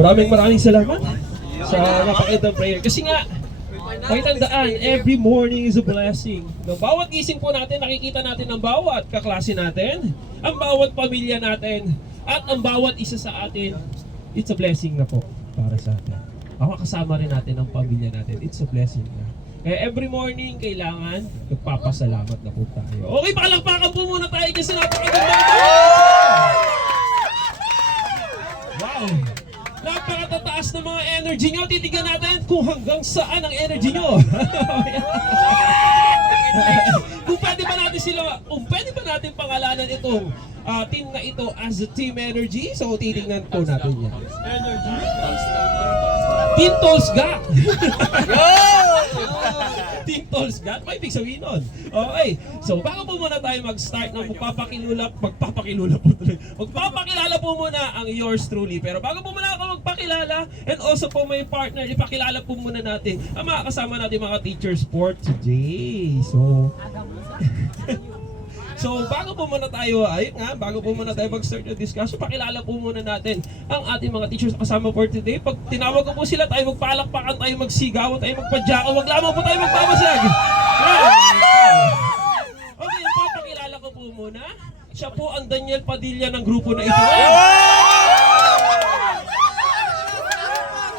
Maraming salamat sa napakitang prayer. Kasi nga, pakitandaan, every morning is a blessing. No, bawat gising po natin, nakikita natin ang bawat kaklase natin, ang bawat pamilya natin, at ang bawat isa sa atin, it's a blessing na po para sa atin. Ako kasama rin natin ang pamilya natin, it's a blessing na. Kaya every morning, kailangan nagpapasalamat na po tayo. Okay, palakpakan po muna tayo kasi napakagandang wow! Napakatataas ng mga energy nyo. Titignan natin kung hanggang saan ang energy nyo. Kung pwede ba natin pangalanan itong team na ito as a team energy. So titignan po natin yan. Team Tolsga. Team Tolsga. May ibig sabihin nun. Okay. So bago po muna tayo mag-start ng magpapakilala po muna ang yours truly. Pero bago po muna ako magpakilala and also po may partner, ipakilala po muna natin ang mga kasama natin mga teachers for today. So bago po muna tayo, bago po muna tayo mag-start yung discussion, pakilala po muna natin ang ating mga teachers kasama for today. Pag tinawag ko po sila, tayo magpalakpakan, tayo magsigawan, tayo magpadyakaw, wag lamang po tayo magpapasag. Okay, papakilala ko po muna. Siya po ang Daniel Padilla ng grupo na ito.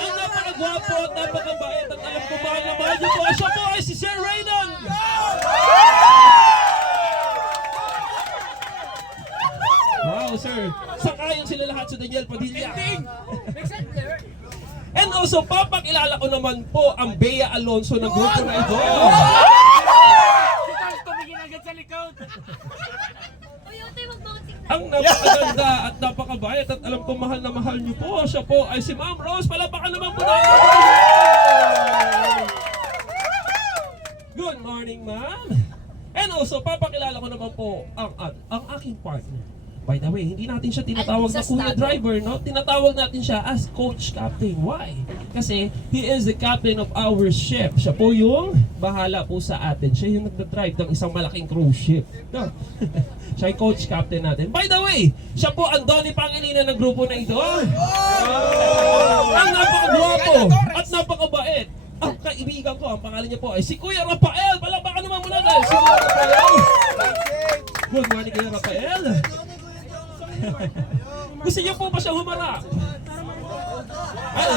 Ang napakagwapo at napakabait at alam ko mahal na mahal niyo po. Siya po ay si Sir Raynon. Wow, sir. Sakayan sila lahat sa Daniel Padilla. And also, papakilala ko naman po ang Bea Alonso ng grupo na ito. Ang napakaganda at napakabayat at alam ko mahal na mahal niyo po. Siya po ay si Ma'am Rose. Palapakan naman po natin. Good morning, ma'am. And also, papakilala ko naman po ang aking partner. By the way, hindi natin siya tinatawag na kuya driver, no? Tinatawag natin siya as coach captain. Why? Kasi he is the captain of our ship. Siya po yung bahala po sa atin. Siya yung nagdadrive ng isang malaking cruise ship. No? Siya yung coach captain natin. By the way, siya po ang Donnie Pangilinan ng grupo na ito. Ang napakagwapo at napakabait. Ang kaibigan ko, ang pangalan niya po ay si Kuya Rafael. Palapakan naman muna tayo. Si Kuya Rafael. Good morning, Kuya Rafael. Gusto niyo po ba siya humarap? Ay,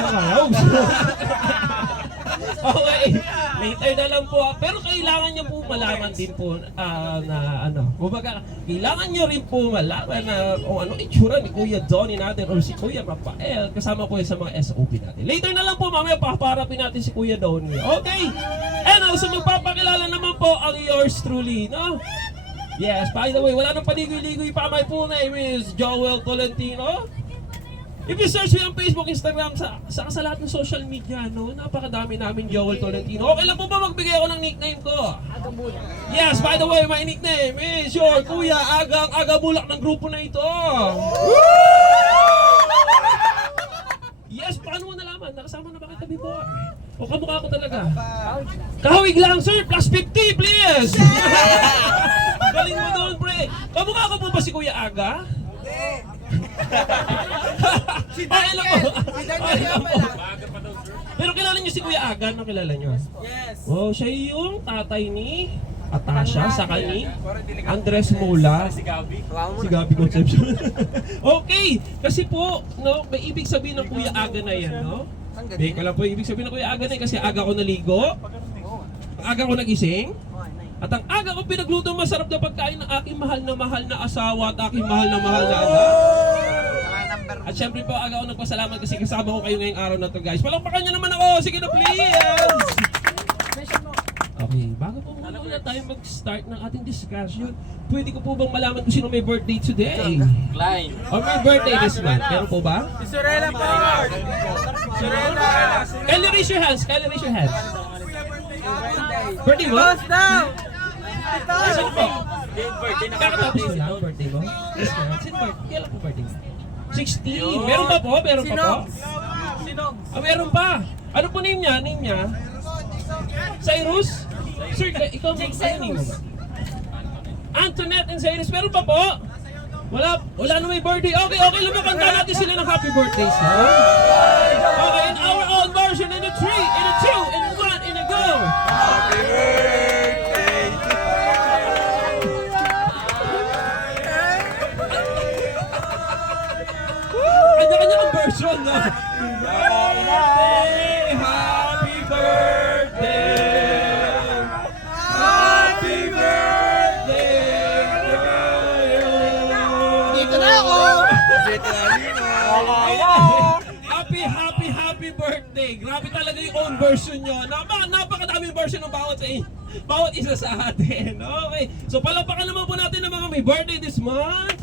okay, later na lang po. Pero kailangan niyo po malaman din po na kumbaga, kailangan niyo rin po malaman na kung ano itsura ni Kuya Donnie natin or si Kuya Rafael kasama po sa mga SOP natin. Later na lang po, mamaya paparapin natin si Kuya Donnie. Okay? And also, magpapakilala naman po ang yours truly, no? Yes, by the way, wala nang paligoy-ligoy pa. My full name is Joel Tolentino. If you search me on Facebook, Instagram, sa lahat ng social media, no? Napakadami namin Joel Tolentino. Okay lang po ba magbigay ako ng nickname ko? Yes, by the way, my nickname is your Kuya Agang Agabulak ng grupo na ito. Yes, paano mo nalaman? Nakasama na ba kita before? O kamukha ko talaga? Kahawig lang, sir! Plus 50, please! Galing mo doon, pre! Kamukha ko po ba si Kuya Aga? Hindi! Si Daniel! Pero kilala niyo si Kuya Aga? Ano kilala niyo? Yes! Oh, siya yung tatay ni Atasha, saka ni Andres Mola. Si Gabi Concepcion. Okay! Kasi po, no, may ibig sabihin ng Kuya Aga na yan, no? Hindi ko lang po ibig sabihin ng Kuya Aga na yan kasi aga ko naligo, aga ko nagising, at ang aga ko pinagluto masarap na pagkain ng aking mahal na asawa at aking mahal na anak. At syempre po, aga ko nagpasalamat kasi kasama ko kayo ngayong araw na to, guys. Palakpakan niyo naman ako! Sige na, please! Okay, bago po muna tayo mag-start ng ating discussion, pwede ko po bang malaman kung sino may birthday today? Klein. Or may birthday this month? Meron po ba? Si Sorella po! Sorella! Kindly raise your hands. Birthday mo? Sino po? Kakatapos mo lang birthday mo? Yes, ma'am. Sino birthday? Kailan po birthday mo? 16. Meron pa po? Meron pa po? Meron pa. Ano po name niya? Cyrus? Sir, ikaw mo, ano name mo ba? Antoinette and Cyrus, meron pa po? Wala na may birthday. Okay, lumakanta natin sila ng happy birthdays. Ha? no. Birthday! Happy birthday! Happy birthday to you! Dito na ako! Happy birthday! Grabe talaga yung own version nyo. Napakadaming version ng bawat isa sa atin. Okay. So palakpakan naman po natin ng mga may birthday this month.